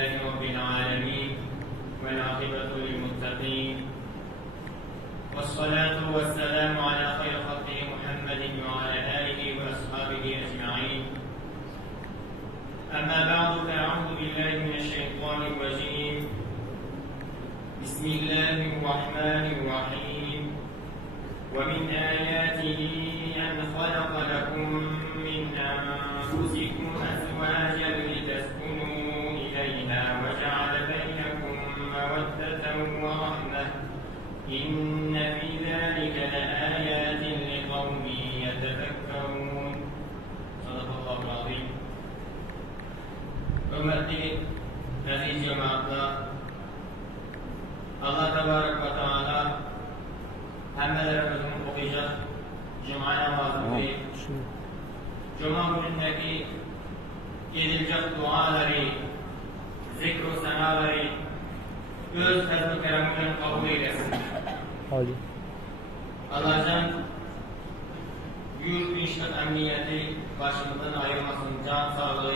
لله رب العالمين والعاقبة للمتقين والصلاة والسلام على خير خلقه محمد وعلى آله وأصحابه أجمعين. أما بعد فأعوذ بالله من الشيطان الرجيم. بسم الله الرحمن الرحيم. ومن آياته أن خلق لكم من أنفسكم أزواجا لتسكنوا إليها وجعل بينكم مودة ورحمة إن في ذلك لآيات لقوم يتفكرون. صدق الله العظيم. Hürmetli aziz cemaatler, Allah Tebarek ve Teala hemmelerimizin okuyacak Cuma namazını ve Cuma günündeki edilecek duaları, zikr-u senaları öz fazl-ı keremiyle kabul eylesin. Allah'ın yurt işlet emniyeti başımızdan ayırmasın, can sağlığı,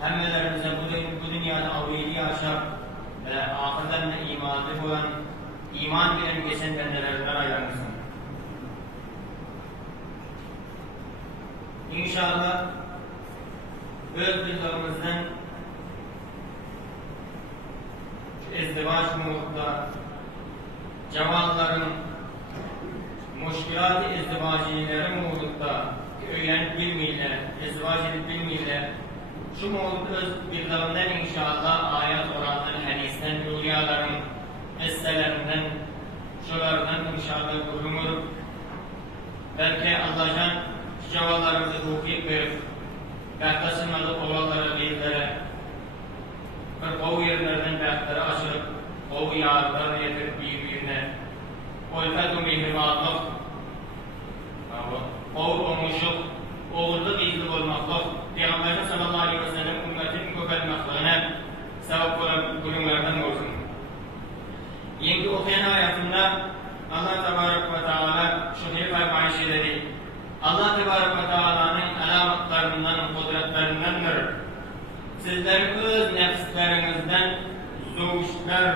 hemmelerimize bu dünyada avliliği aşar ve ahirden de imanlı olan, iman bilen geçen bendelerden ayırmasın. İnşallah öz bildiğimizden izdivaç muhutta cevalların muşkilat-ı izdivacileri muhutta öğrenip bilmeyle, izdivac edip bilmeyle şu muhut öz bildiğinden inşallah ayet oranların, hadisten, rüyaların, hisselerinden, şularından inşallah bulunur. Belki Allah'ın cevalarımızı tevfik verip, yaklaşımlarda ovalara, beytlere, bir kovu yerlerden behtleri açılıp, kovu yağdılar getirip birbirine, olfet-u mihrimanlık, kovu olmuşluk, oğulluk izlik olmaklık, Peygamberin sallallahu aleyhi ve sellem ümmetin kökelmeklığına sebep olan bölümlerden olsun. Yeni okuyan ayetinde Allah Tebarek ve Teala şunu farmayış dedi. Allah Tebarek ve Teala'nın alamatlarından, kudretlerindendir. Sizler öz nefslerinizden zövüşler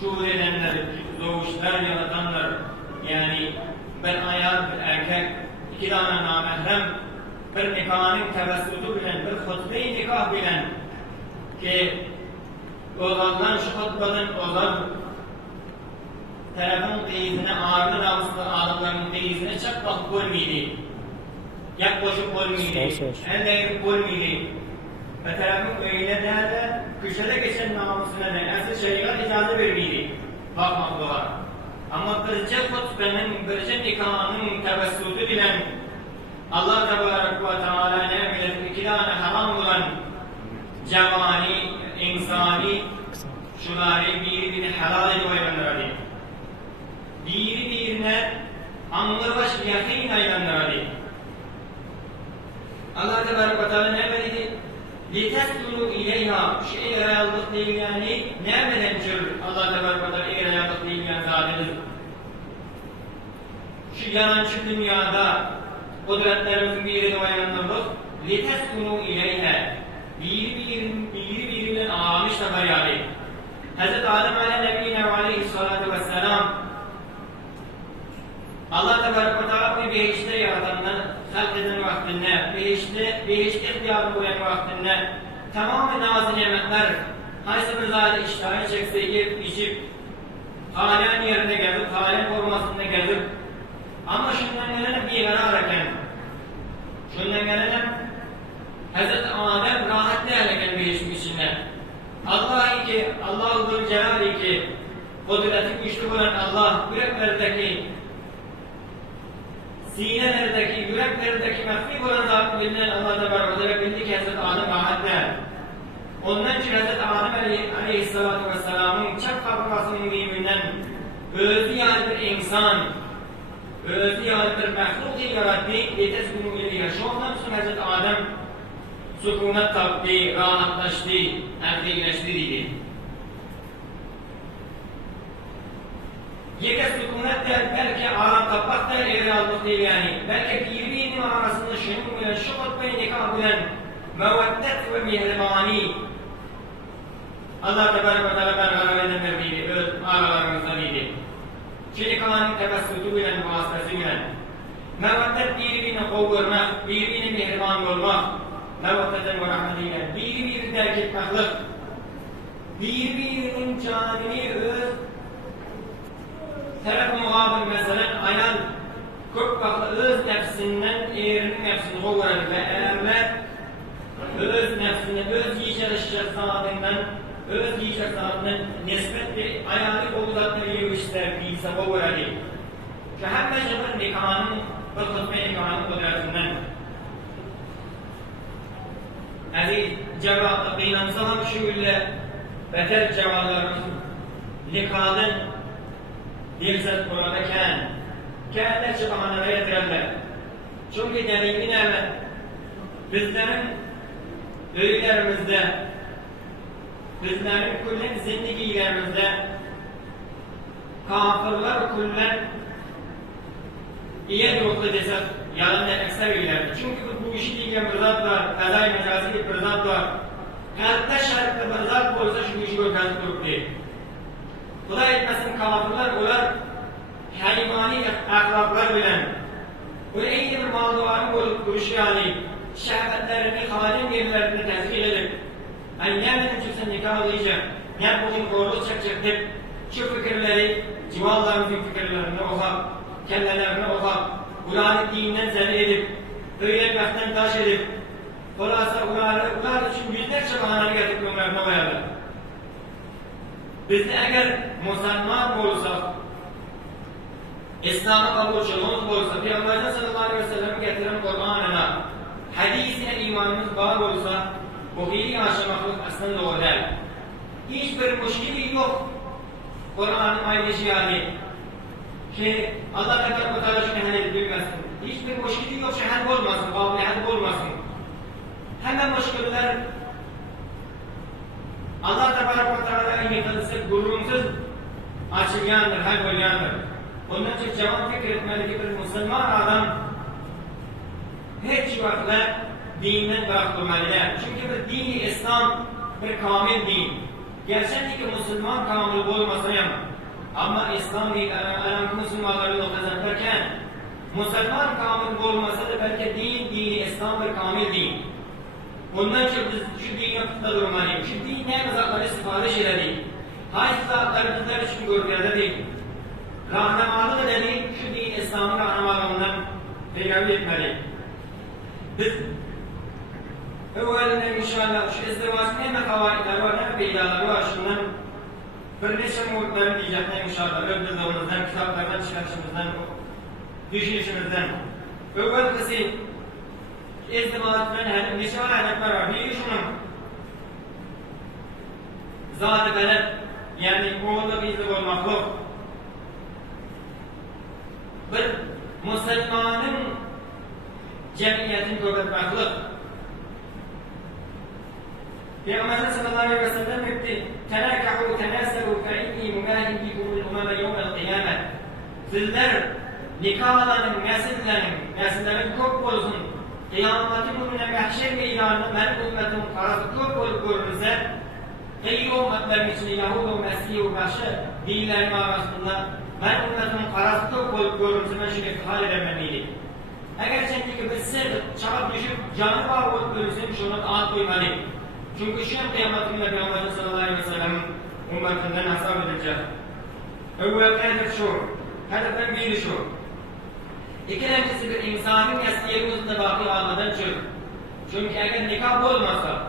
cühd edenler, zövüşler yaratanlar. Yani bir ayar, bir erkek, iki tane namahrem, bir nikahın tevessütü bilen, bir hutbe-i nikah bilen ki oğlandan şu hutbadan oğlan telefon teyizine ağırlı namuslu ağırlarının teyizine çok bakıp olmaydı. Yaklaşıp olmaydı. Elde olmaydı. Ve telefon öyle değerli köşede geçen namusuna da asıl şeriat icazı vermeydi. Bakmakta var. Ama kırıcı hutbenin, kırıcı nikahının tevessütü bilen Allah Tebarek ve Teala ne bilir iki tane haram olan cevani, insani şuları birbirine helal ediyorlar. Birbirine anlıbaş yakın aylanlar. Allah Tebarek ve Teala ne dedi? لِتَسْكُنُوا اِلَيْهَا şu eğrayallık değil yani ne medençir Allah Tebarek ve Teala eğrayallık değil yani zadeniz. Şu yalancı dünyada kudretlerimizin birine uyanırlık لِتَسْكُنُوا اِلَيْهَا birbirinden ağamış da hayali. Hz. Adem Aleyhisselam aleyhissalatu vesselam Allah Tebarek ve Teala behişte yaratandan halk eden vaktinde, behişte ihtiyarı koyan vaktinde tamamen nazı nimetler hayse bir zade iştahı çekse yiyip içip halen yerine gezip, halen korumasında gezip ama şundan gelene bir yere ararken şundan gelene Hz. Adem rahat değerleken behişin içinde Allah ki, Allah-u Celal ki kudreti güçlü olan Allah yüreklerdeki sinelerdeki, yüreklerdeki mehfi olan zatı bilinen Allah Tebarek ve Teala bildi ki Hz. Adem rahatler. Ondan için Hz. Adem Aleyhissalatu vesselamın çok fabrikasının birbirinden özü yani bir insan, özü yani bir mehluk yarattı, yetesbunu ileyhe. Şu ondan sonra Hz. Adem sükunet taptı, rahatlaştı, erkekleşti dedi. Yeka sükunet der, belki aram tapmak der, eğer aldık değil yani. Belki birbirinin arasında şunun bilen, şu hutbeyi nikah bilen, meveddet ve mihribani Allah Tebarek ve Teala berqarar eden verdiği öz aralarımızdan idi. Nikahın tebessütüyle, vasıtasıyla meveddet birbirine kovurmak, birbirine mihriban olmak, meveddeten ve rahmetiyle birbirini terk etmeklik, birbirinin canını öz taraf muhabir mesela ayal çok vakti öz nefsinden eğrinin nefsini kovurur ve eğerler öz nefsini, öz yiyecek saatinden, öz yiyecek saatinden nisbetli ayağını kovuzatları yürüyüşler değilse kovurur. Ki hem mecbur nikahının ve hutbe nikahının kudretinden aziz cevaplı kıynamsalam şuurla beter cevaplarımız nikahın dilsel kurulurken kendine çıkamanlara yetirirler. Çünkü deneyimli evet bizlerin öylerimizde bizlerin kullen zindigilerimizde kafirler kullen iyi duruklu desek yalanla ekser öylerimizde. Çünkü bu işi diyen bir zat var, kazay mecazi bir zat var. Kalpte şarkı bir zat olsa şu işi görmez duruklu. Bu da etmesin kafirler olar hayvani ahlaklar bilen bu iyi bir mağduanı olup duruşu yani şehvetlerini, halim yerlerini tezgil edip yani ne benim kimse nikahlayacak, ne bugün koruz çekecektir şu fikirleri, civallarımızın fikirlerini oha, kellelerine oha Kur'an-ı dininden zelil edip öyle bekten taş edip kolasa ular için yüzlerce bahaneleri getirip onlarına koyarlar. Biz de eğer Müslüman olursak İslam'a kabul oluşumuz olursa, Peygamber'den sallallahu aleyhi ve sellem'in getiren Kur'an'ına, hadisine imanımız bağlı olursa, bu iyi yaşamaklık aslında doğru değil. Hiçbir müşkili yok. Kur'an'ın ayrışı yani. Ki Allah Teala şunu helal bilmesin. Hiçbir müşkili yok, şehad olmasın, kabiliyet olmasın. Hemen müşkiller Allah Teala imitadısı gururumsuz açılyandır, hal olyandır. Onun için cevap fikir etmeli ki bir Müslüman adam hiç vakti dininden bırakılmalıdır. Çünkü bir dini İslam bir kamil din. Gerçekten ki Müslüman kamil olmasayım ama İslam Müslümanları yol kazanırken Müslüman kamil olmasa da belki dini İslam bir kamil din. Ondan için biz şu dine kıtla durmalıyız. Şu dine mızakları sipariş edelim. Hangi zatları bizler için görgülerde değil. Rahnamalı dedi, şu din İslam'ın rahnamalığından peygamber etmeli. Biz evvelinde inşallah şu izdivacın ne mekavaitleri var, ne beydaları var şundan bir neçe muhutları diyecekler inşallah. Öbdüzlüğümüzden, kitaplardan, çıkarışımızdan, düşünüşümüzden. Evvel kısı izdivacın neçe ayetler var. Bir şunun zat-ı beled yani oğulda bir izdivac olmaklık. Bir Müslümanın cemiyetini gözetmeklik. Peygamber sallallahu aleyhi ve sellem etti. Tenakahu tenasalu fe inni mumahim bikumul umame yevmel kıyamet. Sizler nikahlanın, nesillerin çok olsun. Kıyametin gününe mahşer meydanında benim ümmetim karası çok olup görünürse iyi ümmetlerin içinde Yahud ve Mesih ve başka dinlerin arasında ben ümmetimin karası çok olup görünürse ben şöyle hal edememeliyim. Eğer çünkü biz çabuk düşüp canı bağ olup ölürsem şunu ad duymalıyım. Çünkü şu an kıyametinde Peygamber sallallahu aleyhi ve sellem'in ümmetinden hesap edilecek. Evvel hedef şu, hedeften biri şu. İkincisi bir insanın eski yerimizde bakı almadan çık. Çünkü eğer nikah olmasa,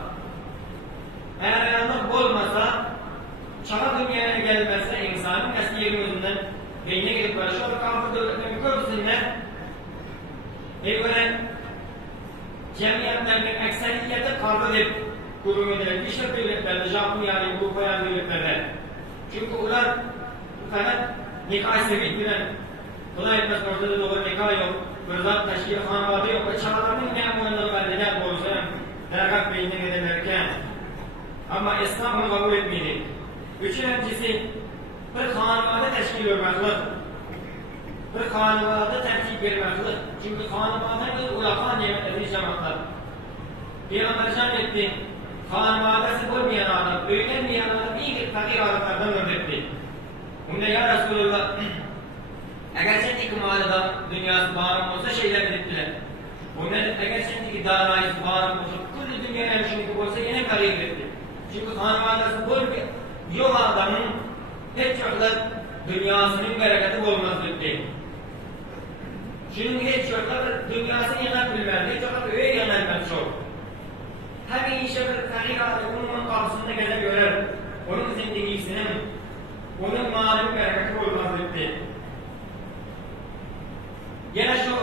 eğer ayrılık olmasa, çağa dünyaya gelmezse insanın eski yerimizden beynine gelip barışıyor. Kafir devletlerin köprüsünde evvelen cemiyetlerinin ekseriyeti kabul edip kurum edilen işler devletlerde, Japonya, Avrupa devletlerde. Çünkü onlar bu kadar nikah seviyet bilen, kolay etmez ortada doğru nikah yok, fırzat teşkil hanvadı yok ve çağlarının ne muhallalı beldeler olsa dergat beynine gelirken ama İslam bunu kabul etmeydi. Üçüncüsü bir hanvada teşkil vermeklik. Bir hanvada terkip vermeklik. Çünkü hanvada bir ulaka nimetleri cemaatlar. Peygambercan etti. Hanımadası olmayan adam, öğrenmeyen adam iyi fakir adamlardan öğretti. Bunda ya Resulullah, eğer sendeki malda dünyası bağım olsa şeyler ediptiler. Bunda eğer sendeki darayısı bağım olsa, kulli dünyaya müşrik olsa yine kariyir etti. Çünkü hanımadası yok adamın pek çoklar dünyasının bereketi olmaz dedi. Çünkü hiç çoklar dünyasını yanar bilmez, hiç çoklar öyle yanar bilmez çok. Her işe bir tahikatı onun kapısında gene görer. Onun zindigisinin, onun malum bereketi olmaz dedi. Yine şu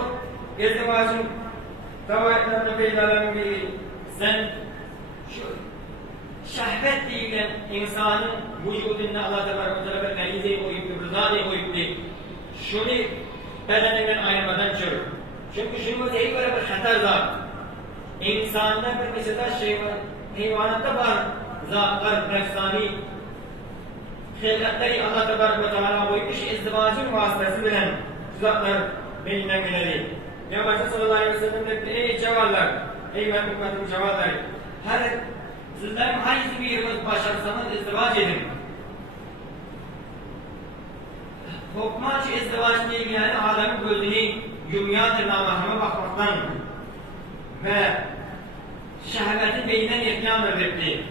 izdivacın tavayetlerine peydaların biri, sen şu şehvet deyilen insanın vücudunda Allah Teala bir garizeyi koyup, rızayı koyup değil. Şunu bedeninden ayırmadan çürür. Çünkü şunu değil böyle bir hatar zat. İnsanda bir mesela şey var, hayvanatta var zatlar, nefsani hilletleri Allah Teala koymuş, izdivacın vasıtası bilen zatlar belinden geleli. Peygamber sallallahu aleyhi ve sellem dedi, ey cevallar, ey ümmetim cevallar, sizler hangi bir yılınız başarsanız izdivac edin. Topmaç izdivaçla ilgili yani adamın gözünü yumyadır namahıma bakmaktan ve şehvetin beyinden yetkiyan öğretti.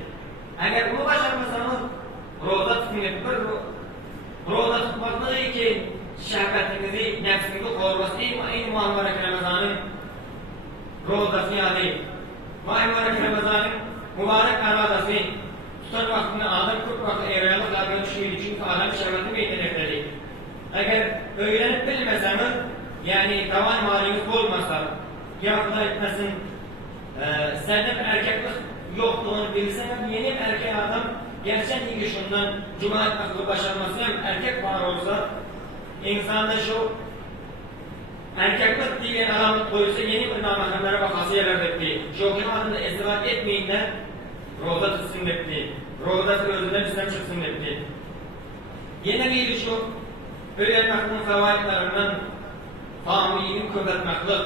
Eğer bunu başarmasanız roza tutun yapılır. Roza tutmakla değil ki şehvetinizi, nefsinizi koruması değil mi? Aynı Muhammed Ramazan'ın rozası yani. Muhammed Ramazan'ın mübarek aradası tutar vaktinde adam 40 vakti evrayalık adına düşünüyordu. Çünkü adam şehvetin beyinden ekledi. Eğer öğrenip bilmeseniz, yani tavan maliniz olmasa, yapıda etmesin, senden erkeklik yokluğunu bilsem, yeni erkek adam gerçekten ki şundan cuma etmekle başarması hem erkek var olsa, insanda şu erkeklik diye alamet koyulsa yeni bir namahemlere bakası yerler bekliyor. Çoğunun adında izdivac etmeyin de roza tutsun bekliyor. Rozası özünden bizden çıksın bekliyor. Yine bir şu öğrenmekten fevaitlerinden familini köpetmeklik,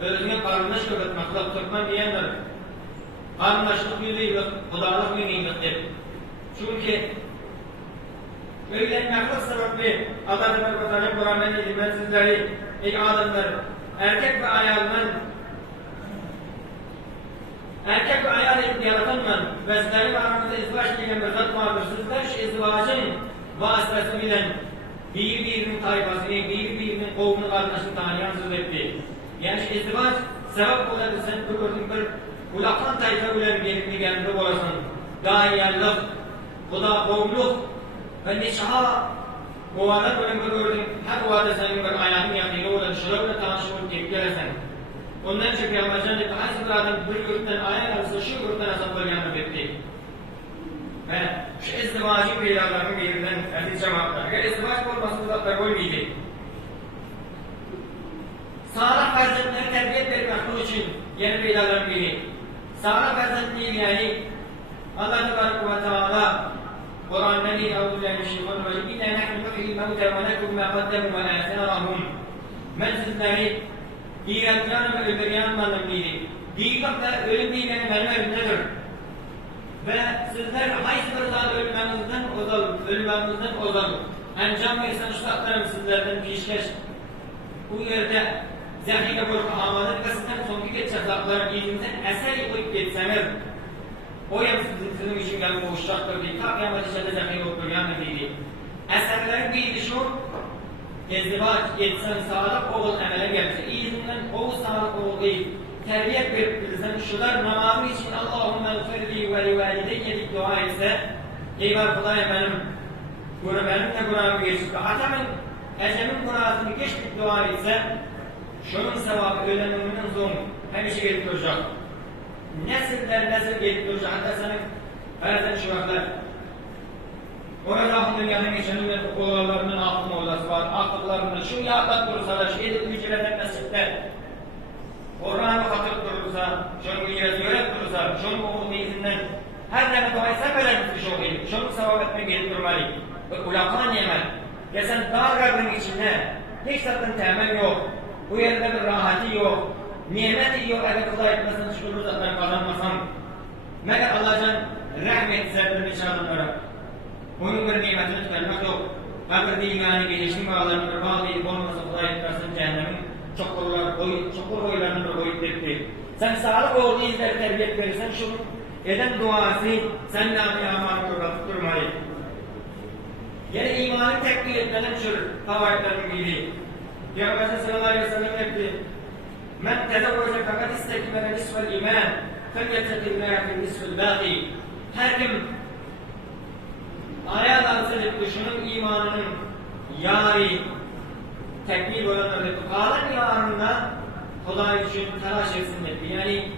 özüne karındaş köpetmeklik, Türkmen diyenler karındaşlık yüzüyle, kudarlık yüzüyle. Çünkü öğrenmeklik sebebi Allah Teala Kur'an'dan ilmen sizleri, ey adamlar, erkek ve ayal edip yaratanlar ve sizlerin aranızda izdivaç diyen bir zat vardır. Sizler şu izdivacın vasıtası bilen birbirinin tayfasını, birbirinin kovunu kardeşini tanıyan söz etti. Yani şu izdivaç sebep olarak sen gördüğün bir ulaktan tayfa bilen gelip gelinde olasın. Gayellik, kovluk ve nişaha kovalar böyle gördüğün her kovada senin bir ayağın yakını olan şuna bile tanışmak gibi gelesen. Ondan çok yapacağın dedi, hangi bir adam bir yurttan ayağın arasında şu yurttan asaplar yanıp etti. Ve şu izdivacın beylerlerinin birinden aziz cemaatler. Eğer izdivac olmasın uzaklar olmayacak. Sağlık ferzetleri terbiye etmek için yeni beylerlerin biri. Sağlık ferzet değil yani Allah Teala Kur'an'dan iyi Euzubillahimineşşeytanirracim. İnne nahnu nuhyil mevte ve nektubu ma qaddamu ve âsârahum. Ben sizleri diğerlerini ve öbüryanlarla biri. Diyecek ve ölüm diyeceğinin benim elimdedir. Ve sizler haysbırdan ölmemizden ozalım. Encam ve sanıştaklarım sizlerden pişkeş. Bu yerde zehine korku amadır ve sizden sonki geçeceklerden iyiliğimizden eser koyup geçseniz o yem sizin için gelip boğuşacaktır diye ta kıyamet içinde zehine oturyan dedi. Eserlerin biri şu izdivac etsen sağlık oğul emele gelirse iyiliğinden oğul sağlık oğul değil. Terbiye verirsen şular namazı için Allahümme gfirli ve livalideyye diye dua etse eyvah Kudaya benim de günahımı geçti. Atamın ecemin günahını geçtik dua etse şunun sevabı öleniminin sonu hemşe gelip duracak. Nesil gelip duracak. Hatta senin verzen şuraklar ona rahmet dünyanın geçeninin oğullarının aklına odası var. Aklıklarının şu yağdan durursalar, şu edip mücreden mescitte Orhan'ı hatırıp durursa, şunun mücresi yörep durursa, şunun oğul izinden her tane dua etse böyle bir şey okuyayım. Şunun sevap etmek gelip durmalı. Ve ulakman yemen. Ya sen dar gardın içinde hiç zaten temen yok. Bu yerde bir rahati yok. nimet yok eğer kula etmesen şükür zatları kazanmasam. Meğer Allah'tan rahmet zerrini çağırınlara. Onun bir nimetini tükenmek yok. Eğer değil yani gelişim bağlarını bir bağlayıp olmasa kula etmezsen cehennemin çokul boylarını bir boyut etti. Sen sağlık olduğu izleri terbiye verirsen şunu eden duası sen de amanı kurbatıp durmayı. Yani imanı tekbir etmeden şu havayetlerin bildiği. Peygamber sallallahu aleyhi ve sellem etti. Men tezevvece fakat istekmele nisfel iman felyetekillâhe fil nisfel bâqi. Her kim ayağa dansın etti şunun imanının yari tekmil olanları kalan yarında kolay için telaş etsin etti. Yani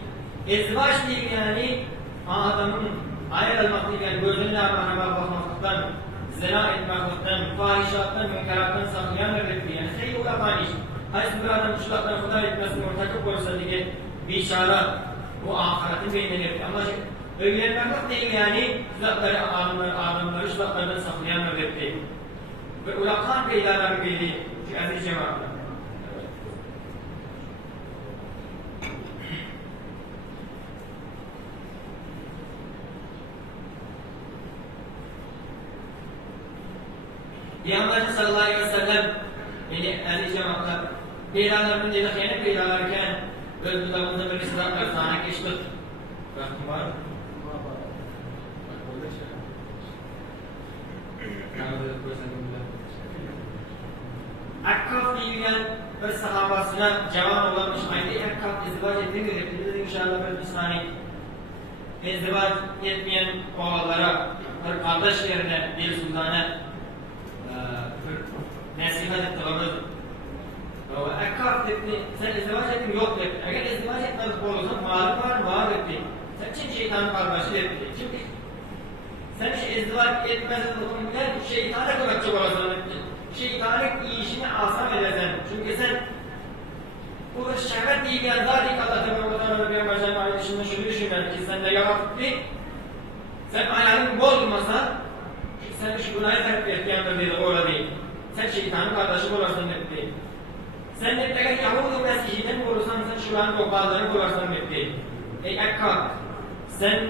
ezvaç değil yani adamın ayağa almak değil yani gözünün ağrına bakmaktan zina etmekten, fahişattan, münkerattan saklayan öğretti. Yani şey yok yapan iş. Hayır bir adam şulaktan kudar etmesin, ortaklık olursa diye bir işaret bu ahiretin beynine etti. Ama öğrenmek değil yani şulakları, adamları şulaklardan saklayan öğretti. Ve ulakan peydaları bildi şu aziz cemaatler. Peygamber sallallahu aleyhi ve sellem yani aziz cemaatler peydalarının dedi yani peydalarken öldüğümüzde bir sıratlar sana geçtik. Vaktim var mı? Akkaf diyen bir sahabasına cevan olamış aynı Akkaf izdivac ettiğini öğretildi inşallah bir saniye. İzdivac etmeyen oğullara bir kardeş yerine bir sultana nasihat etti kalır. Akkaf dedi sen izdivac ettin yok dedi. Eğer izdivac etmedik olursan malın var etti. Sen için şeytanın kardeşi etti. Çünkü sen izdivac etmezsin okulundan şeytana kıvratçı olasın etti. Şeytanlık işini asam edersen. Çünkü sen bu şehvet değil yani zaten Allah'ta ve Allah'ta bir amacın ayrışında şunu düşünür ki sen de yavaktı. Sen ayağın bozmasa sen şu günahı terk etkiyandır dedi orada değil. Sen şeytanın kardeşi olasın dedi. Sen de eğer Yahudi Mesih'den olursan sen şuranın kokağlarını olasın dedi. Ekkak sen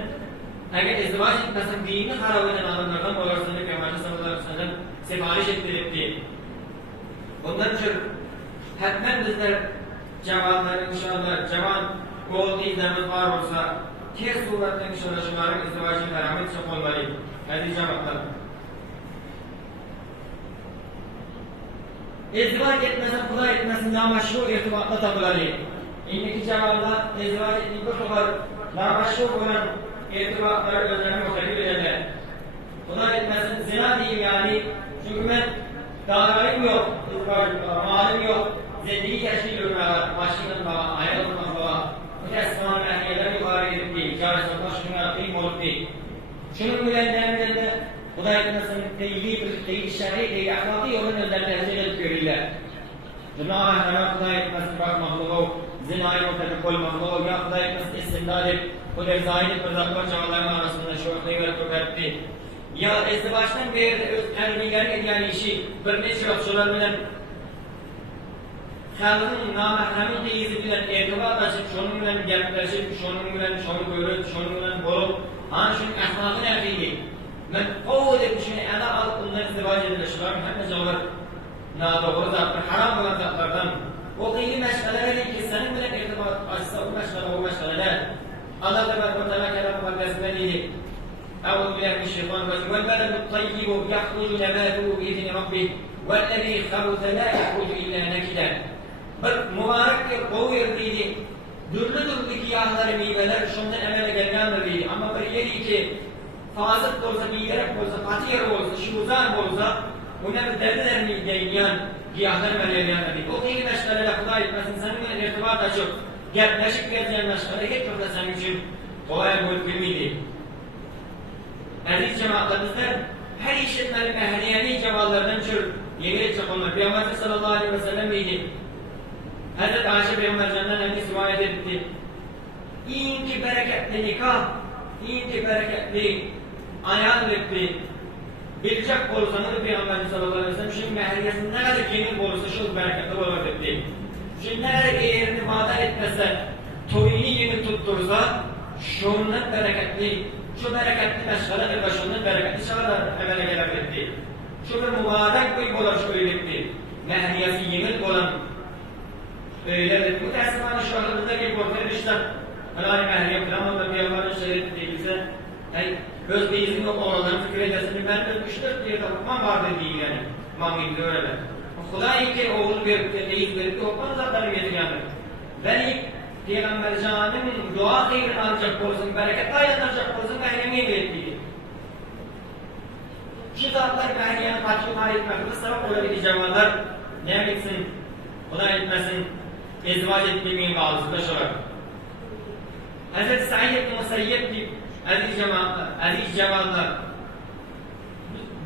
eğer izdivac etmezsen dini harap eden adamlardan olasın dedi. Peygamber sallallahu aleyhi ve sellem sipariş ettirdi. Bundan için hatmen bizler cevanlar inşallah cevan oğul izlerimiz var olsa tez suretle inşallah şunların izdivacını keramet çok olmalı. Hadi cevaplar. İzdivac etmesen, kula etmesin namaşru irtibatla tabileri. İndeki cevanlar izdivac ettiği bu kadar namaşru olan irtibatları özlerine muhtemel ederler. Kula etmesin zina değil yani. Çünkü ben dağlarım yok, malim yok, zendigi yaşlıyorum başının baba, ayrılmaz baba. Mütesmanın ehliyeler yukarı edip değil, çağrısın başını yapayım olup değil. Şunun mülenlerinde bu da etmesin değil şerri, değil ahlaki yolun önlerine tercih edip görürler. Cenab-ı Hak bu da etmesin bak mahluğu, zinayı muhtemel kol mahluğu, ya bu da etmesin istimdad et, bu da zahidip ve zakva çağlarının arasında şu ortayı verip öpertti. Ya izdivaçtan bir ermeyler edilen işi bir neçe yoksular bilen halkın namahremin teyizi bilen irtibat açıp şunun bilen gerçekleşip şunun bilen şunu görüp şunun bilen bulup şunun ahlakı nefiydi. Ben o edip şunu ele alıp bundan izdivac edilir şuların hepsi olur doğru zatlar, haram olan zatlardan o kıyı meşgaleleri ki senin bilen irtibat açsa o meşgale o meşgaleler Allah da kelam muhaddesine dedi. أعوذ بالله من الشيطان الرجيم والبلد الطيب يخرج نباته بإذن ربه والذي خبث لا يخرج إلا نكدا. Bir mübarek bir kovu yerdiydi. Dürlü yağları meyveler şundan emele gelgandır dedi. Ama bir yeri ki fazıl olsa, miderek olsa, fatih yer olsa, şuzan olsa ona bir derdiler mi geyleyen giyahlar meleyleyenler dedi. O kıyı meşgaleyle kula etmesin, seninle irtibat açıp gerçek gezleyen meşgale hiç yok da senin için kolay mülkülmeydi. Aziz cemaatlerimizde her işitmenin ehliyevi cemallarından çür yeni çakonlar. Peygamber sallallahu aleyhi ve sellem idi. Hazreti Ayşe Peygamber'den emni rivayet etti. İyin ki bereketli nikah, iyi ki bereketli ayağın etti. Bilecek olursanız Peygamber sallallahu aleyhi ve sellem şimdi mehriyesinin ne kadar geniş olursa şu bereketli olur dedi. Cinler eğerini vada etmese, toyunu yeni tuttursa, şundan bereketli, şu bereketli meşgaledir ve şundan bereketli şağlar emele gelebilirdi. Şu bir mübarek bir olan şu öylelikti. Mehriyesi yemil olan öyledir. Bu tersifane şu akıllıda gibi ortaya düşler. Alâhi mehriye kıramında bir yalanın şeridi değilse, göz beyizin yok oğlanların fikir edesini ben ölmüştür diye de hukman vardır değil yani. Mamilde öyle. Hudayi ki oğul verip de beyiz verip de hukman zaten yediryandır. Beni Peygamber Can'ın dua hayır alacak olsun, bereket dayanacak olsun, mehriyemi verildiği. Şu zatlar mehriyenin kaçırma etmekte sebep olabilecek cevalar ne gitsin, o da etmesin, ezvac etmemeyin bağlısı da şolar. Hazreti Said ibn Musayyib deyip, aziz cevalar,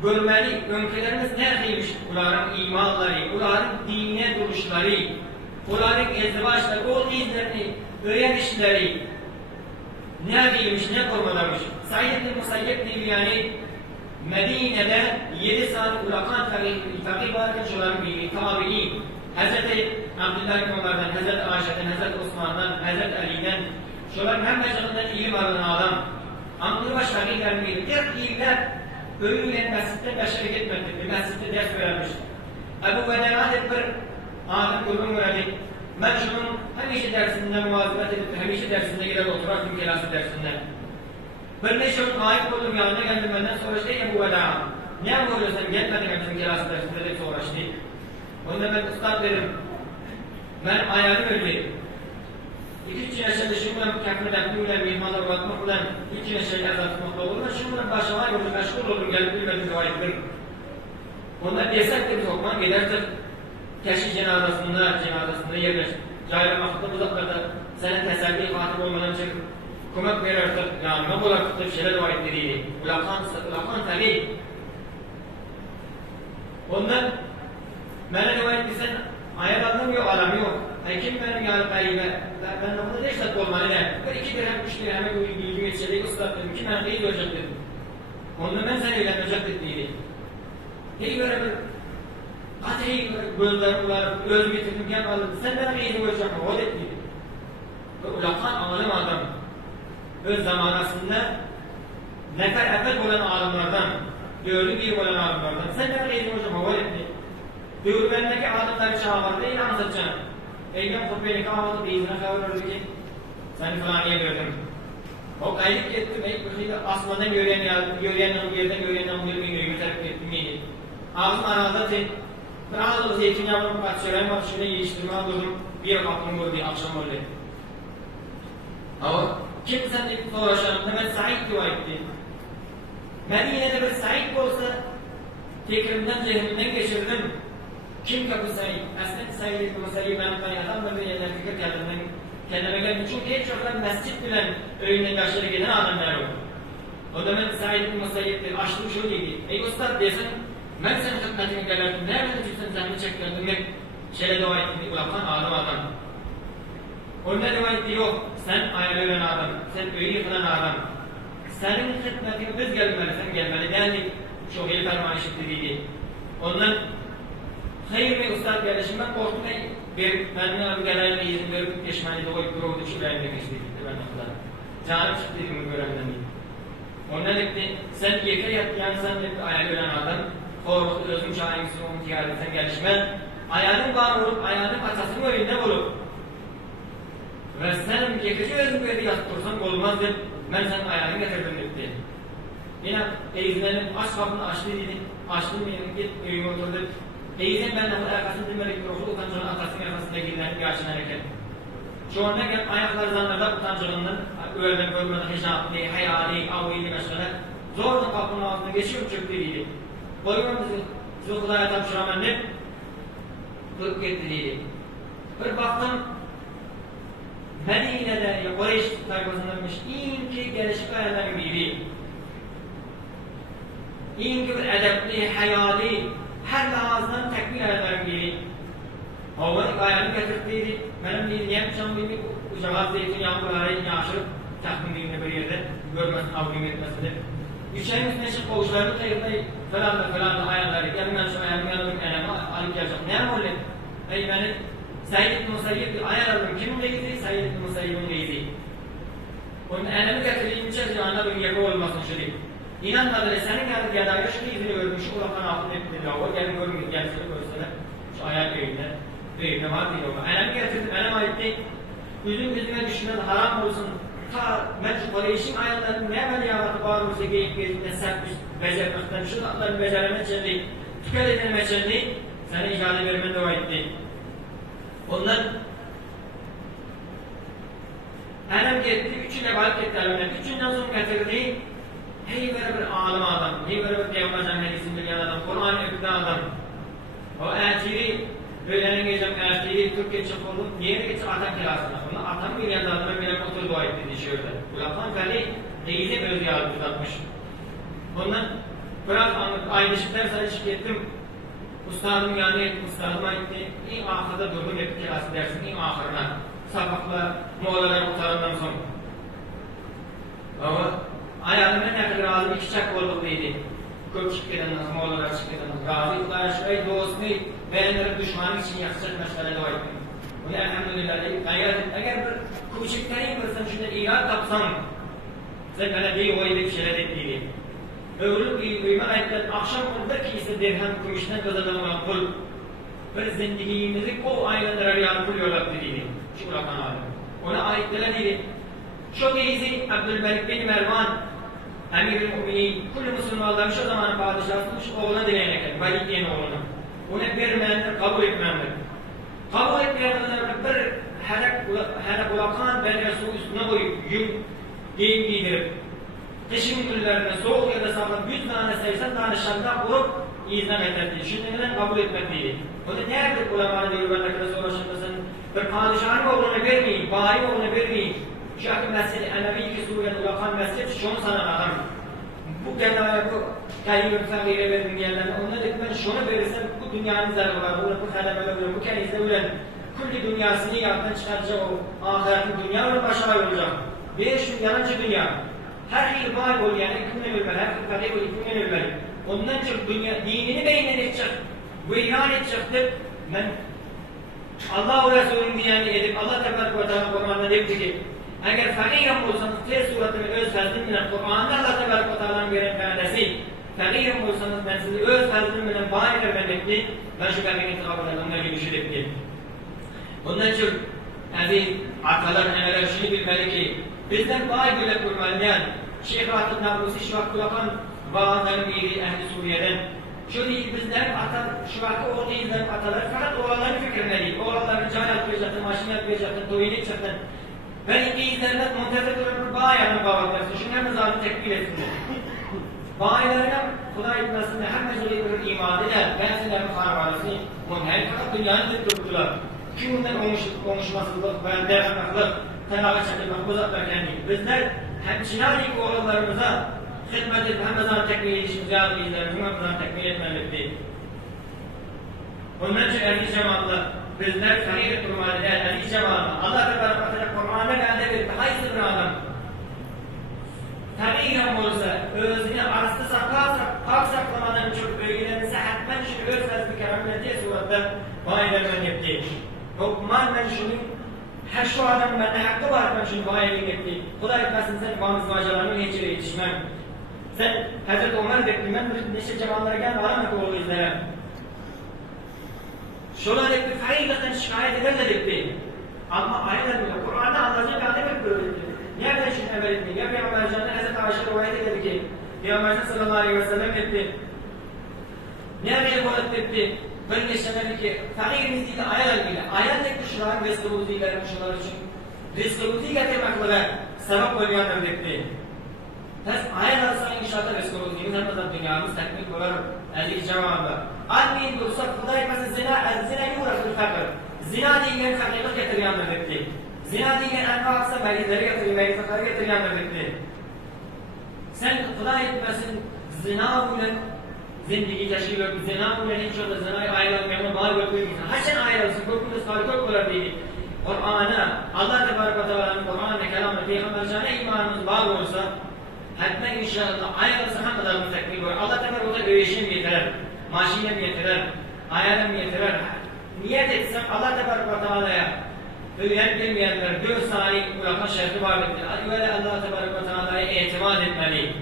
görmeli, önkülerimiz neredeymiş? Onların imanları, onların dine duruşları, onların ezvaçları, o izlerini, öğrenişleri neredeymiş, ne korumadamış? Said ibn Musayyib deyip yani Medine'de 7 saat ulakan takip varken şunların bir tabi'i Hazreti Abdullah ibn Ömer'den, Hazreti Ayşe'den, Hazreti Osman'dan, Hazreti Ali'den şunların hem mecalinden ilim alan adam anlı başlarına gelmeyi bir ilimler öğüyle mescitte beşerik etmektir. Bir mescitte ders verilmiş. Ebu Vede'nin bir adım grubun verdik. Ben şunun hemişe dersinde muvazibet edip hemişe dersinde gider oturaktım kelası dersinde. Ben de şunun ait oldum yanına geldim benden sonra işte Ebu Vede'a. Ne yapıyorsun gelmedin bizim kelası dersinde de sonra işte. Onda ben ustad dedim. Ben ayarım öyle. 2-3 yaşında şundan kafir defniyle mihmana uğratmakla 2 yaşında azaltmakla olur. Şundan başıma yolda meşgul oldum gelip bilmedim dua ettim. Onlar desek de biz okman giderdir. Keşke cenazesinde yerleş. Cahil vakıfta uzaklarda senin teselli fatih olmadan çıkıp kumak verirdir. Yani ne olarak bir şeyler dua ettiriydi. Ulakan tabi. Ondan bana dua ettiysen ayet anlamıyor, alamı yok. Kim benim yarı kayıbe, ben onu da işte olmalı ne? Bir 2 dirhem, 3 dirheme bilgi geçirdiği ıslat dedim ki ben neyi görecek dedim. Ondan ben seni evlenmeyecek dediydi. Neyi görebilir? Kateyi gözlerim var, öz getirdim, gel aldım. Sen bana neyi görecek mi? O dediydi. Ve ulakan alim adam. Öz zamanasında nefer efet olan alimlerden, gördüğü bir olan alimlerden. Sen bana neyi görecek mi? O dediydi. Dövbendeki adımları çağırdı, ilan satacağım. Eylem kupeli kahvaltı beyzine kavururdu ki seni falaniye gördüm. O kayıp gitti, asmandan gören yerden gören yürüyümü terk ettim yedi. Ağzım arazda biraz da zeytin yavrum kaçırayım, şöyle yetiştirme aldım, bir kapım gördü, akşam oldu. Ama kim sen de soraşalım, hemen Said dua etti. Medine'de bir Said olsa, fikrimden, zihrimden geçirdim. Kim ki bu Said? Aslında Said ibn Musayyib ben adamla bir yerden fikir kendime geldi. Çünkü hiç yoktan mescit bilen öğünden yaşları gelen adamlar yok. O da ben Said ibn Musayyib'dir. Açtım şu dedi. Ey ustad desen, ben senin hizmetine gelirdim. Nereden çıksın seni çektirdim ben şöyle dua ettim. Ulakan adam. Onda dua etti yok. Sen ayarlı ölen adam. Sen öğü yıkılan adam. Senin hizmetine biz gelmeli. Sen gelmeli. Yani çok iyi ferman işittiriydi. Ondan hayır bir ustad kardeşim ben korktum benimle abi genelde izin verip geçmeni de o bir şeylerin demek istedim ben ne kadar. Canım çıktı dedim bu görevden değil. Ondan dedi sen yeke yani sen dedi ayağını ölen adam korktu özüm şahimsin onu tiyaretten gelişme ayağının bağlı olup ayağının paçasının önünde olup ve sen yekeci özüm verdi yattırsan olmaz dedi ben senin ayağını getirdim dedi. Yine izlenim aç kapını açtı dedi açtım benim git evime oturdu. Deyizem ben de arkasını dinlemek bir okul utancının arkasının arkasında girilen bir açın hareket. Şu anda gel ayaklar zanlarda utancılığından, öğreden görmeden hicaplı, hayali, avili başkalar zorla kapının altına geçiyor çöktürüydü. Boyun bizi zuhulaya tapşıraman ne? Kırıp getiriydi. Bir baktım Medine'de Kureyş tayfasındanmış inki gelişik ayarların biri. İnki bir edepli, hayali, her ağızdan tekbir ayarların biri. Havayı ayarını getirttiydi. Benim değil, yapacağım bir uçağa zeytin yağmurları yaşırıp takım birine bir yerde görmesin, avgım etmesidir. Üçeğin üstüne çık koğuşlarını tayırtayı falan da ayarları. Gelin ben şu ayarımı yanımın eleme alıp geleceğim. Ne yapalım? Ey beni Said ibn Musayyib ayarladım. Kimin geyzi? Said ibn Musayyib'in geyzi. Onun elemi getirdiğince canına bir yaka olmasın şimdi. İnanmadılar, senin geldiği yadaya şu izini görmüş, Ulakan altını ettiler. O gelin görmüyor, gelsene görsene. Şu ayak köyünde. Köyünde var değil o. Elemi getirdim, elem aitti. Yüzüme düşmez, haram olsun. Ta ben şu Kureyş'in ayaklarının ne evvel yamatı var olsa geyip gezdiğinde sertmiş, becermekten, şu tatların becereme çelli, tüket edilme çelli, sana icade vermen dua etti. Ondan elem gitti, üçüne galip etti elemden, üçünden sonra getirdi. Hey böyle bir alim adam, hey böyle bir Peygamber Cennet'in bilyen adam, Kur'an'ı öpüden adam. O elçiri, böylenin geçen elçiri, Türkiye çıkıldı, diğeri geçti atam kirasına. Onu atam bilyen adamın bile otur dua etti dişiyordu. Ulatan Feli, Deyiz'e böyle ziyarı tutatmış. Ondan biraz ayrışıklar sana çık ettim. Ustadım yanına ettim, ustadıma gitti. En ahırda durdum, hep kirası dersin, en ahırına. Sabahla, moğlaları kurtarından sonra. Ama ayağımda ne kadar razı iki çak oldukluydu. Köp çıkıdanız, moğlalar çıkıdanız. Razıydılar, şurayı dostunu beğenleri düşmanı için yakacak meşgale dua ettim. Bunu elhamdülillah deyip, eğer bir küçüklerin kırsam şundan irat tapsam, sen bana değil o bir şeyler ettiydi. Öğrülük uyman ayetler, akşam olur ki ise dirhem kümüşten kazanılan kul. Ve zindigimizi o ayetler arayan kul yol dediydi. Şu Ulakan alim. Ona ayetlere dedi. Çok iyisi Abdülmelik bin Mervan, Emir-i Mu'minin, kullu Müslümanların şu zamanın padişahının şu oğluna dileyene geldi. Malik diyen oğluna. Ona vermeyendir, kabul etmeyendir. Kabul etmeyenler bir hele Ulakan ben Resulü üstüne koyup, giyim giydirip, kışın günlerinde soğuk ya da sabah 100 tane 80 tane şartlar vurup iznem etmedi. Şimdi neden kabul etmediydi? O da nerede ulema diyor ben ne kadar uğraşılmasın? Bir padişahın oğluna vermeyin, bari oğluna vermeyin. Şu akı mesele Enevi ki Suriye'de Ulakan mesele şunu sanan adam. Bu kenara bu kelime fengire verin diyenlerine onunla dedim ben şunu verirsem bu dünyanın zararı var, bu kademele olur, bu kendisi ölen külli dünyasını yaktan çıkaracak o ahiretin dünya ve başarı olacak. Ve şu yalancı dünya. Her yıl var ol yani hükümden ölmeli, her fıkhade ol hükümden ölmeli. Ondan çok dünya dinini beynine edecek, bu ilan edecektir. Ben Allah-u Resulü'nün diyenini edip Allah Tebarek ve Teala Kur'an'da dedi ki eğer fakirem olsanız tez suretini öz fezlimle Kur'an'da Allah Tebarek ve Teala'nın veren fedesi fakirem olsanız ben sizi öz fezlimle bağır vermekti ben şu fakir intikabı adamla görüşecekti. Ondan çok aziz atalar, emeler şunu bilmeli ki bizden bağır böyle kurmalıyan Şeyh Rahat Nablusi şu vakti yapan vaazların biri Ehli Suriye'den şu değil bizden şu vakti o değilden atalar fakat oğlanların fikrine değil oğlanların can atmayacaktın, maşin atmayacaktın, toyun edecektin ben İngilizlerden muntezir durumu bağırlarını bağırlarsa şunu hem zalim tekbir etsinler bağırlarına Kuda etmesinde hem meceli bir iman eder bensinlerin harvarası munhel fakat dünyanın da tuttular ki bundan konuşmasızlık ve devamlıklık tenavi çekilmek uzaklarken değil bizler hem Çinali oğullarımıza hizmet edip hem ezan tekmil edişimiz yardım izlerimiz hem ezan tekmil etmelidir. Ondan için aziz cemaatler, bizler ferîr durmalıdır, aziz cemaatler. Allah Tebarek ve Teala Kur'an'da geldi bir haysi bir adam. Ferîrem olsa, özünü arstı pak saklamadan çok öğülenirse hatmen şu öz fezli keremle diye surette vahidermen yaptı. Hukman ben şunun her şu adam bende hakkı var ben şunu vahiyelik etti. Kuda etmesin sen bağımız vacalarını geçire yetişmem. Sen Hazreti Ömer bekli ben bir neşe cemaatlara gel bana mı oğlu izlere. Şöyle dekli hayırlıktan şikayet ederle dekli. Ama aynen böyle Kur'an'da anlayacak halde hep böyle dekli. Nereden şunu evvel etti? Ya Peygamber Can'dan Hazreti Ayşe rivayet edildi ki Peygamber sallallahu aleyhi ve sellem etti. Nereye koyup etti? Ben yaşamadı ki fakirimiz değil ayal dekli şunların rızkımızı ilerlemişler için rızkımızı getirmekle sebep oluyorlar dekli. Ters ayal alsan inşallah rızkımızı hem de dünyamız tekmil olur aziz cevabı. Anneyin dursa Kuday mesela zina yuvarlak fakir. Zina diyen fakirlik getiriyorlar dekli. Zina diyen anvaksa melizleri getiriyor, melizleri getiriyorlar dekli. Sen Kuday etmesin zina ile zindagi teşkil yok, zina ile hiç olmaz, zinayı ayrılmayalım, bağır götürüyoruz. Haşen ayrılsın, korkunuz farkı olur dedi. Kur'an'a, Allah Tebarek ve Teala'nın Kur'an'la kelamına, Peygambercan'a imanımız bağlı olsa, hatta inşallah ayrılsa hem kadarımız tekmil olur. Allah Tebarek o da öğüşüm getirir, maşinem getirir, ayarım getirir. niyet etsem Allah Tebarek ve Teala'ya ölen bilmeyenler 4 saniye bırakma şerti var dedi. Böyle Allah Tebarek ve Teala'ya itimat etmeli.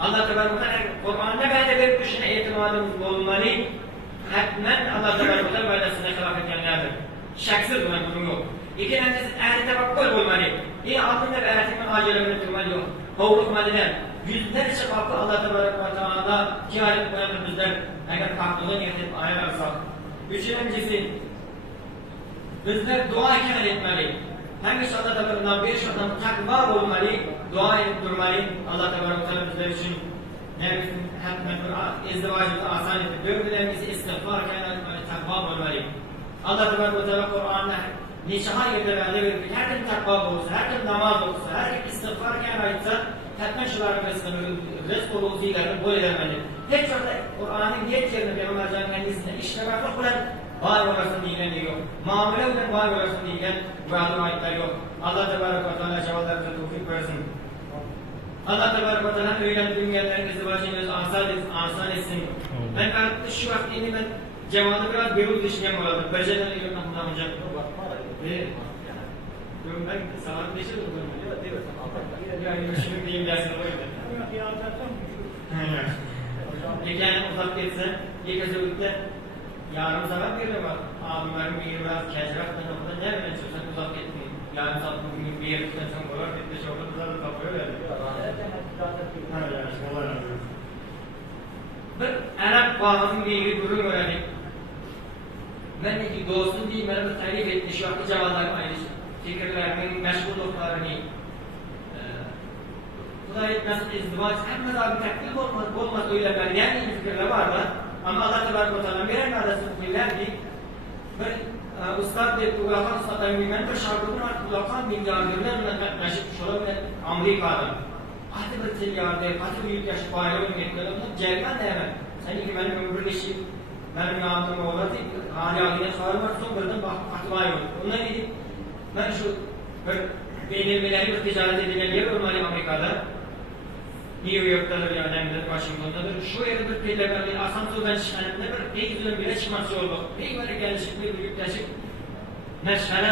Allah Tebarek ve Teala Kur'an'da böyle bir kişine itimadımız olmalı. Hatmen Allah Tebarek ve Teala böylesine hilaf edenlerdir. Şaksız buna durum yok. İkincisi ehli tevakkul olmalı. Yine altında bir ehlimin acelemi tutmalı yok. Kovluk madden. Yüzlerce kapı Allah Tebarek ve Teala kiaret koyan bizler eğer kalktığına getirip ayar alsak. Üçüncüsü bizler dua iken etmeli. Hangisi Allah Tebarek bir şarttan takva olmalı, dua edip durmalı. Allah Tebarek ve Teala bizler için nefsin hatmen izdivacı asan edip dövdülerimizi istiğfar iken takva olmalı. Allah Tebarek ve Teala Kur'an'da niçin yerde verir ki her kim takva olsa, her kim namaz olsa, her kim istiğfar iken ayetsa hatmen şuların rızk oluziylerini boy edemeli. Hiç orada Kur'an'ın geç yerine Peygamber Efendimiz'in iştirakı kuran var olasın diyen yok. Muamele olan var olasın diyen bazı ayetler yok. Allah Tebarek ve Teala cevaplarımıza tevfik versin. Allah Tebarek ve Teala öyle dünyaların izdivacını asan etsin. Ben şu vaktini ben cevabı biraz bir düşünüyorum orada. Beceden yok hocam. Ben saat 5'e durdum. Yani şunu diyeyim dersine koyayım. Yani uzak geçse, yekese uyukta yarım saat geliyor bak. Abimlerim bir biraz keşfaktan okulda ne bileyim sen uzak gittin. Yarım saat bugün bir yere gitsen sen koyar, bitti çok uzak da kapıyor ya. Bir Arap bağımın bir durum öğrendik. Ben de ki dostum değil, bana da tarif etti şu anki cevaplarım aynı fikirlerimin meşgulluklarını Kudayet nasıl izdivaç, hem de bir takdir olmaz öyle ben yani iyi fikirler var da ama Allah Tebarek ve Teala birer kardeşim fikirler ki bir ustad ve Kulakan ustadların bilmem bir şarkının var Kulakan milyardörlerle meşgul şöyle Amerika'da hadi bir tilyarda, hadi büyük yaşı bayram etkiler onlar cergan da hemen sen ki benim ömrüm işi benim yaptığım oğlatı hali adına çağırım var son birden aklıma yok onlar dedi ben şu beynirmeleri bir ticaret edilen yer olmalı Amerika'da New York'tadır yani Washington'dadır. Şu yerde bir peyderlerle asansörden çıkanında bir yüzden bile çıkması oldu. Bir böyle gelişik bir yükleşik meşhane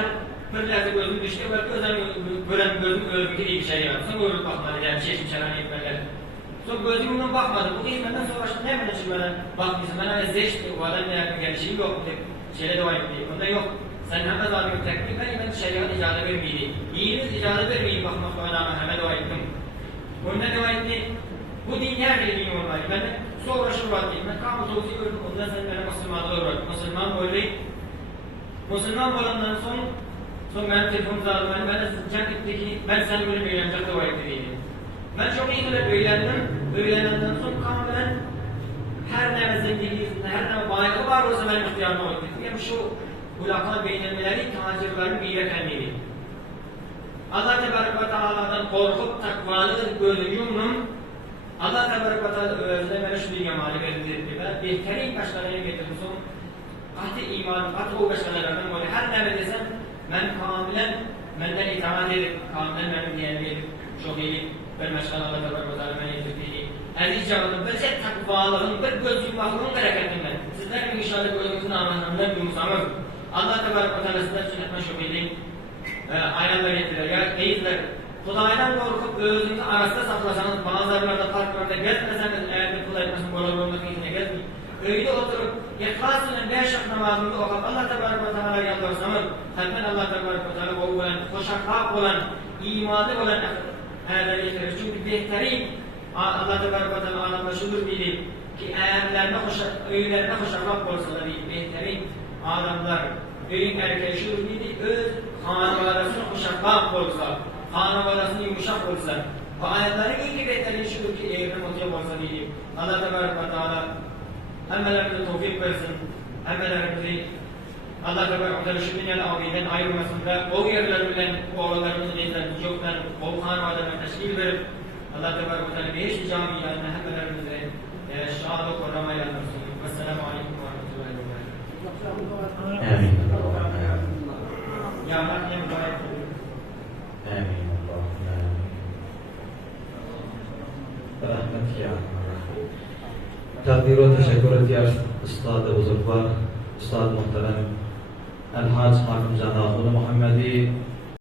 bir lezzetli gözüm düştü. Belki özel gören gözüm ölümünde iyi bir şey yaptı. Sonra görüp bakmadı yani çeşim çelen etmeler. Sonra gözümden bakmadım. Bu hizmetten sonra ne böyle çıkmadan bakmışsın. Ben öyle zeşti. O adam ne yapma gelişiği yok. Şeyle dua etti. Onda yok. Sen hemen zaten bir teknik ben şeriat icazı vermeydi. İyiliğiniz icazı vermeydi bakmak bana hemen dua ettim. Ondan dua etti. Bu din her bir din olmalı. Ben de sonra şu vaktiyim. Ben kamu soğusu gördüm. Ondan sen bana Müslümanlığı öğrettim. Müslüman böyle. Müslüman olandan son benim telefonum zaten ben de cennetteki ben seni böyle öğrenecek dua etti diyeyim. Ben çok iyi kadar öğrendim. Öğrenenden sonra kamilen her ne zenginliğinde, her ne baygı var olsa benim ihtiyarım oldu. Yani şu ulakal beynelmeleri tacirlerin bir yere kendiydi. Allah Tebarek ve Teala'dan korkup takvalı gözü yumdum. Allah Tebarek ve Teala özlemene şu dünya mali verildi. Ve behterin başkalarına getirdim. Katı iman, katı o başkalarından böyle her ne desem ben kamilen benden itaat edip, kamilen benim diyenli edip, çok iyi ben başkan Allah Tebarek ve Teala beni getirdiğini. Aziz canım, bir şey takvalığın, bir göz yumaklığın bereketinden. Sizler inşallah gözümüzün anlamından yumuşamız. Allah Tebarek ve Teala sizler için etme çok iyi. Aynalar getirir. Ya teyzeler, Kudaydan korkup özünüzü arasında saklasanız, bazılarında parklarda gezmeseniz, eğer bir kula etmesin, kolay olmak için gezmeyin. Öyle oturup, ihlasıyla 5 vakit namazında okup, Allah Tebarek ve Teala'ya yalvarsanız, hemen Allah Tebarek ve Teala o olan, hoşafak olan, imanı olan ayarları getirir. Çünkü behterin Allah Tebarek ve Teala anlaşılır bilin ki öylerine hoşafak olsalar değil, behterin adamlar, öyün erkeği şudur bilin, öz hanıvalarasını hoşafak olsa, hanıvalarasını yumuşak olsa, bu ayetlerin ilk behterin şudur ki evrim otuya olsa bilin. Allah Tebarek ve Teala hemmelerimize tevfik versin, hemmelerimizi Allah Tebarek ve Teala şu dünyanın avinden ayrılmasın ve o yerlerinden, o oğullarımızın izlerimiz yoktan, o hanıvalarına teşkil verip Allah Tebarek ve Teala beşi camilerine hemmelerimize şahı korumayla anlarsın. Vesselamu Aleyküm ve Rahmetullahi ve Berekatuhu. Amin. Ya Rabbim dua et. Amin. Rahmet ya. Takdir ve teşekkür ediyoruz Üstad-ı Buzurgvar Ustad Muhterem El-Hac Hakimzade Ahulu Muhammedi